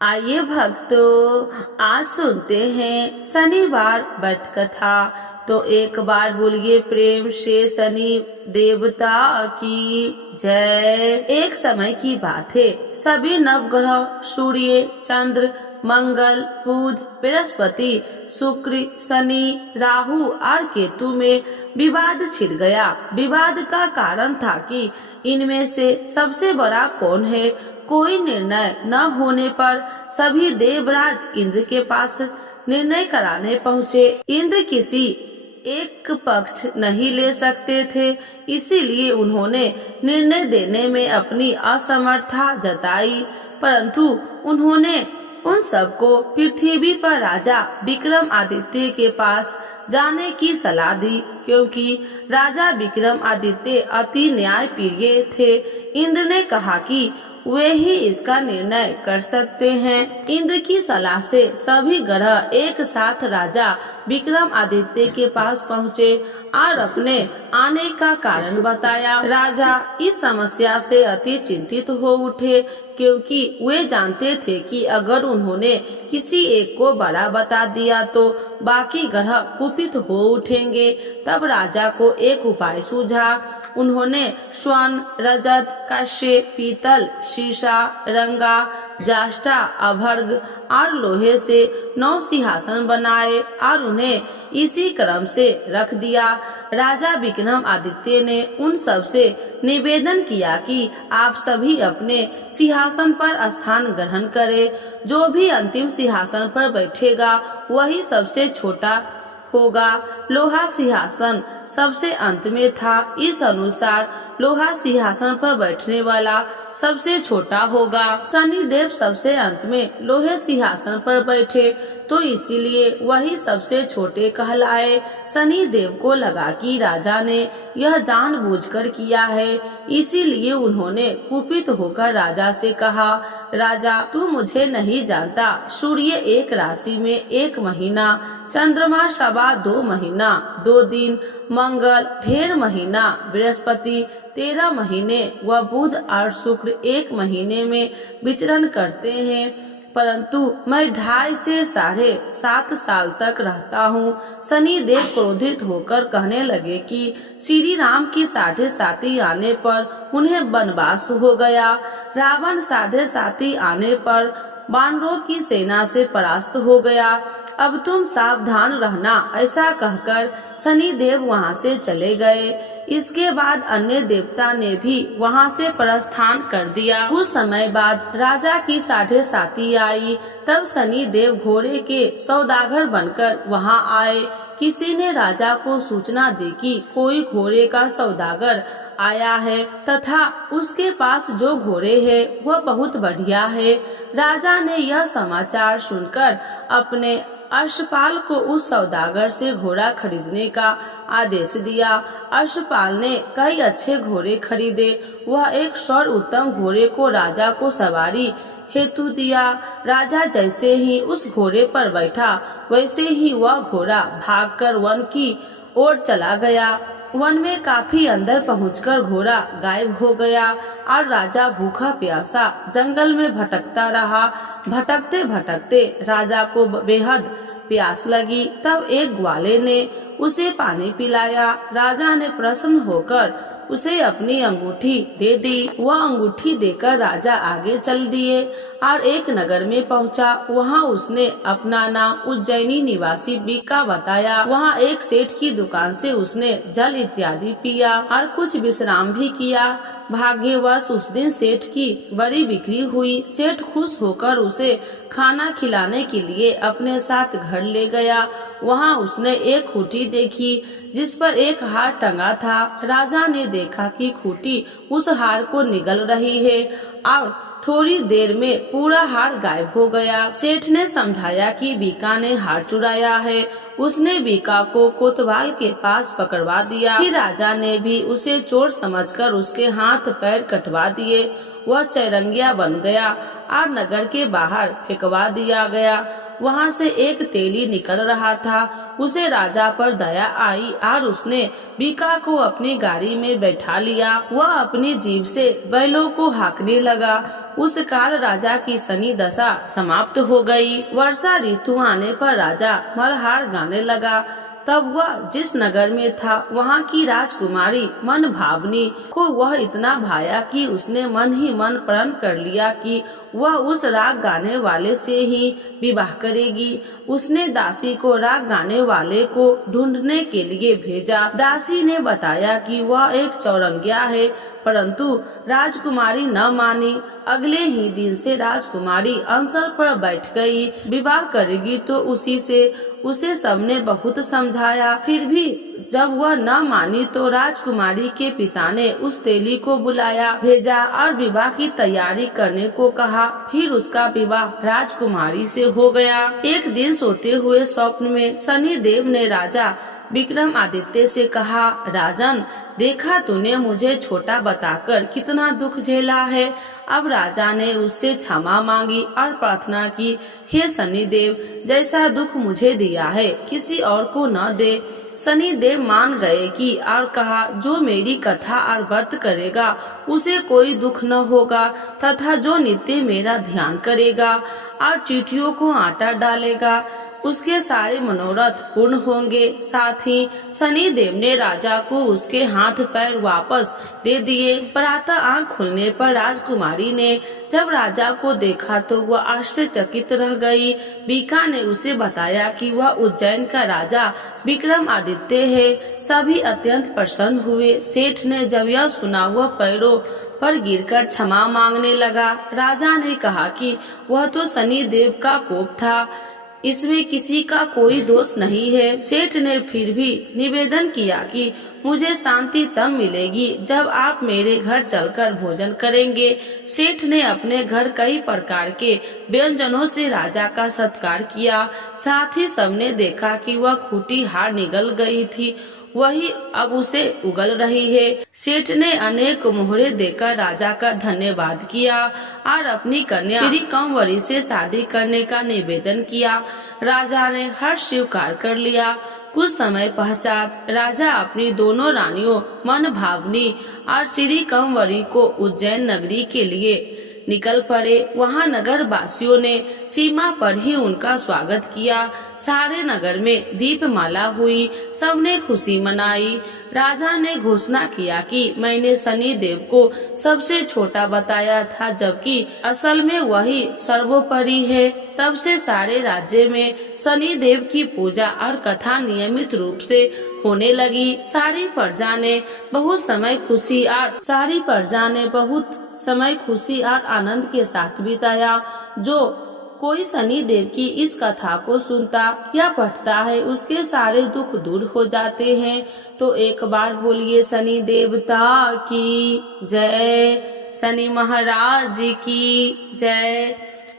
आइए भक्तों, आज सुनते हैं शनिवार बट कथा। तो एक बार बोलिए प्रेम से शनि देवता की जय। एक समय की बात है, सभी नवग्रह सूर्य, चंद्र, मंगल, बुध, बृहस्पति, शुक्र, शनि, राहु और केतु में विवाद छिड़ गया। विवाद का कारण था कि इनमें से सबसे बड़ा कौन है। कोई निर्णय न होने पर सभी देवराज इंद्र के पास निर्णय कराने पहुँचे। इंद्र किसी एक पक्ष नहीं ले सकते थे, इसीलिए उन्होंने निर्णय देने में अपनी असमर्थता जताई। परंतु उन्होंने उन सबको पृथ्वी पर राजा विक्रमादित्य के पास जाने की सलाह दी, क्योंकि राजा विक्रमादित्य अति न्यायप्रिय थे। इंद्र ने कहा कि वे ही इसका निर्णय कर सकते हैं। इंद्र की सलाह से सभी ग्रह एक साथ राजा विक्रमादित्य के पास पहुँचे और अपने आने का कारण बताया। राजा इस समस्या से अति चिंतित हो उठे, क्योंकि वे जानते थे कि अगर उन्होंने किसी एक को बड़ा बता दिया तो बाकी ग्रह कुपित हो उठेंगे। तब राजा को एक उपाय सूझा। उन्होंने स्वर्ण, रजत, कांस्य, पीतल, शीशा, रंगा, जाष्टा, अभर्ग और लोहे से 9 सिंहासन बनाए और उन्हें इसी क्रम से रख दिया। राजा विक्रमादित्य ने उन सब से निवेदन किया कि आप सभी अपने सिंहासन पर स्थान ग्रहण करें। जो भी अंतिम सिंहासन पर बैठेगा वही सबसे छोटा होगा। लोहा सिंहासन सबसे अंत में था, इस अनुसार लोहा सिंहासन पर बैठने वाला सबसे छोटा होगा। शनि देव सबसे अंत में लोहे सिंहासन पर बैठे, तो इसीलिए वही सबसे छोटे कहलाए। शनि देव को लगा कि राजा ने यह जानबूझकर किया है, इसीलिए उन्होंने कुपित होकर राजा से कहा, राजा तू मुझे नहीं जानता। सूर्य एक राशि में 1 महीना, चंद्रमा 2.25 महीना 2 दिन, मंगल 1.5 महीना, बृहस्पति 13 महीने व बुध और शुक्र 1 महीने में विचरण करते हैं। परंतु मैं 2.5 से 7.5 साल तक रहता हूँ। शनि देव क्रोधित होकर कहने लगे कि श्री राम की 7.5 आने पर उन्हें वनवास हो गया। रावण 7.5 आने पर वानरों की सेना से परास्त हो गया। अब तुम सावधान रहना। ऐसा कहकर शनि देव वहाँ से चले गए। इसके बाद अन्य देवता ने भी वहाँ से प्रस्थान कर दिया। कुछ समय बाद राजा की 7.5 आई। तब शनि देव घोड़े के सौदागर बनकर वहाँ आए। किसी ने राजा को सूचना दी कि कोई घोड़े का सौदागर आया है तथा उसके पास जो घोड़े है वह बहुत बढ़िया है। राजा ने यह समाचार सुनकर अपने अश्वपाल को उस सौदागर से घोड़ा खरीदने का आदेश दिया। अश्वपाल ने कई अच्छे घोड़े खरीदे। वह एक सर्वोत्तम घोड़े को राजा को सवारी हेतु दिया। राजा जैसे ही उस घोड़े पर बैठा, वैसे ही वह घोड़ा भागकर वन की ओर चला गया। वन में काफी अंदर पहुंचकर घोड़ा गायब हो गया और राजा भूखा प्यासा जंगल में भटकता रहा। भटकते भटकते राजा को बेहद प्यास लगी। तब एक ग्वाले ने उसे पानी पिलाया। राजा ने प्रसन्न होकर उसे अपनी अंगूठी दे दी। वह अंगूठी देकर राजा आगे चल दिए और एक नगर में पहुंचा। वहां उसने अपना नाम उज्जैनी निवासी बीका बताया। वहां एक सेठ की दुकान से उसने जल इत्यादि पिया और कुछ विश्राम भी किया। भाग्यवश उस दिन सेठ की बड़ी बिक्री हुई। सेठ खुश होकर उसे खाना खिलाने के लिए अपने साथ घर ले गया। वहां उसने एक खूंटी देखी जिस पर एक हार टंगा था। राजा ने देखा कि खूंटी उस हार को निगल रही है और थोड़ी देर में पूरा हार गायब हो गया। सेठ ने समझाया कि बीका ने हार चुराया है। उसने बीका को कोतवाल के पास पकड़वा दिया। फिर राजा ने भी उसे चोर समझकर उसके हाथ पैर कटवा दिए। वह चैरंगिया बन गया और नगर के बाहर फेंकवा दिया गया। वहाँ से एक तेली निकल रहा था। उसे राजा पर दया आई और उसने बीका को अपनी गाड़ी में बैठा लिया। वह अपनी जीभ से बैलों को हाँकने लगा। उस काल राजा की शनि दशा समाप्त हो गई। वर्षा ऋतु आने पर राजा मल्हार गाने लगा। तब वह जिस नगर में था वहाँ की राजकुमारी मन भावनी को वह इतना भाया कि उसने मन ही मन प्रण कर लिया कि वह उस राग गाने वाले से ही विवाह करेगी। उसने दासी को राग गाने वाले को ढूंढने के लिए भेजा। दासी ने बताया कि वह एक चौरंगिया है, परंतु राजकुमारी न मानी। अगले ही दिन से राजकुमारी अनशन पर बैठ गई। विवाह करेगी तो उसी से। उसे सबने बहुत समझाया, फिर भी जब वह न मानी तो राजकुमारी के पिता ने उस तेली को बुलाया भेजा और विवाह की तैयारी करने को कहा। फिर उसका विवाह राजकुमारी से हो गया। एक दिन सोते हुए स्वप्न में शनि देव ने राजा विक्रमादित्य से कहा, राजन, देखा तूने मुझे छोटा बताकर कितना दुख झेला है। अब राजा ने उससे क्षमा मांगी और प्रार्थना की, हे शनि देव, जैसा दुख मुझे दिया है किसी और को न दे। शनि देव मान गए कि और कहा, जो मेरी कथा और व्रत करेगा उसे कोई दुख न होगा तथा जो नित्य मेरा ध्यान करेगा और चींटियों को आटा डालेगा उसके सारे मनोरथ पूर्ण होंगे। साथ ही शनि देव ने राजा को उसके हाथ पैर वापस दे दिए। प्रातः आँख खुलने पर राजकुमारी ने जब राजा को देखा तो वह आश्चर्यचकित रह गई। बीका ने उसे बताया कि वह उज्जैन का राजा विक्रमादित्य है। सभी अत्यंत प्रसन्न हुए। सेठ ने जब यह सुना वह पैरों पर गिरकर क्षमा मांगने लगा। राजा ने कहा कि वह तो शनि देव का कोप था, इसमें किसी का कोई दोष नहीं है। सेठ ने फिर भी निवेदन किया कि मुझे शांति तब मिलेगी जब आप मेरे घर चलकर भोजन करेंगे। सेठ ने अपने घर कई प्रकार के व्यंजनों से राजा का सत्कार किया। साथ ही सबने देखा कि वह खूंटी हार निगल गई थी, वही अब उसे उगल रही है। सेठ ने अनेक मोहरे देकर राजा का धन्यवाद किया और अपनी कन्या श्री कंवरी से शादी करने का निवेदन किया। राजा ने हर्ष स्वीकार कर लिया। कुछ समय पश्चात राजा अपनी दोनों रानियों मन भावनी और श्री कंवरी को उज्जैन नगरी के लिए निकल पड़े। वहाँ नगर वासियों ने सीमा पर ही उनका स्वागत किया। सारे नगर में दीपमाला हुई, सबने खुशी मनाई। राजा ने घोषणा किया कि मैंने शनि देव को सबसे छोटा बताया था, जबकि असल में वही सर्वोपरि है। तब से सारे राज्य में शनि देव की पूजा और कथा नियमित रूप से होने लगी। सारी प्रजा ने बहुत समय खुशी और आनंद के साथ बिताया। जो कोई शनि देव की इस कथा को सुनता या पढ़ता है उसके सारे दुख दूर हो जाते हैं। तो एक बार बोलिए शनि देवता की जय, शनि महाराज की जय।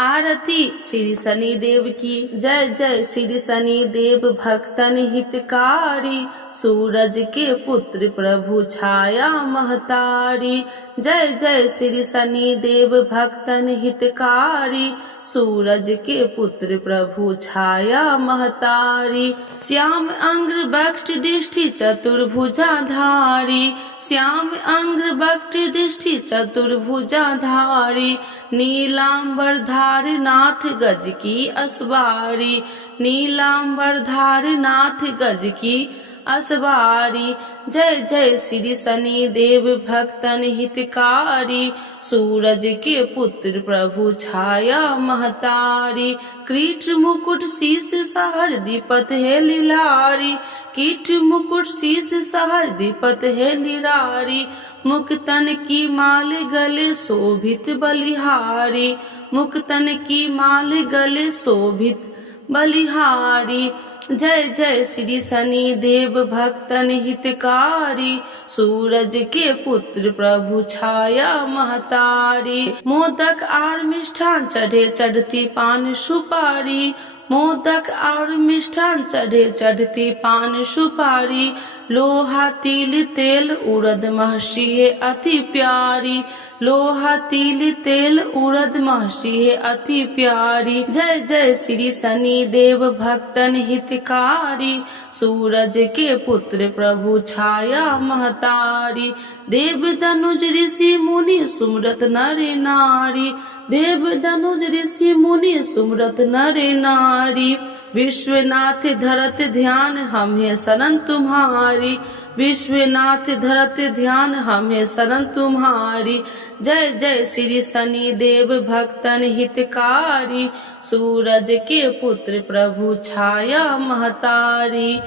आरती श्री शनि देव की जय। जय श्री शनि देव भक्तन हितकारी, सूरज के पुत्र प्रभु छाया महतारी। जय जय श्री शनि देव भक्तन हितकारी, सूरज के पुत्र प्रभु छाया महतारी। श्याम अंग्र बक्ट दृष्टि चतुर्भुजाधारी, श्याम अंग्र बक्ट दृष्टि चतुर्भुजाधारी। नीलांबर धारी नाथ गज की असवारी, नीलांबर धारी नाथ गज की असवारी। जय जय श्री शनि देव भक्तन हितकारी, सूरज के पुत्र प्रभु छाया महतारी। कीट मुकुट शीस सहर दीपत है लीलारी, कीट मुकुट शीस सहर दीपत है लीलारी। मुक्तन की माल गले शोभित बलिहारी, मुक्तन की माल गले शोभित बलिहारी। जय जय श्री शनि देव भक्तन हितकारी, सूरज के पुत्र प्रभु छाया महतारी। मोदक आर मिष्ठान चढ़े चढ़ती पान सुपारी, मोदक और मिष्ठान चढ़े चढ़ती पान सुपारी। लोहा तिल तेल उड़द महसी है अति प्यारी, लोहा तिल तेल उड़द महसी है अति प्यारी। जय जय श्री शनि देव भक्तन हितकारी, सूरज के पुत्र प्रभु छाया महतारी। देव धनुज ऋषि मुनि सुमरत नर नारी, देव धनुज ऋषि मुनि सुमरत नर नारी। विश्वनाथ धरत ध्यान हमें शरण तुम्हारी, विश्वनाथ धरत ध्यान हमें शरण तुम्हारी। जय जय श्री शनि देव भक्तन हितकारी, सूरज के पुत्र प्रभु छाया महतारी।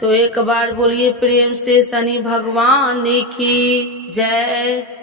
तो एक बार बोलिए प्रेम से शनि भगवान की जय।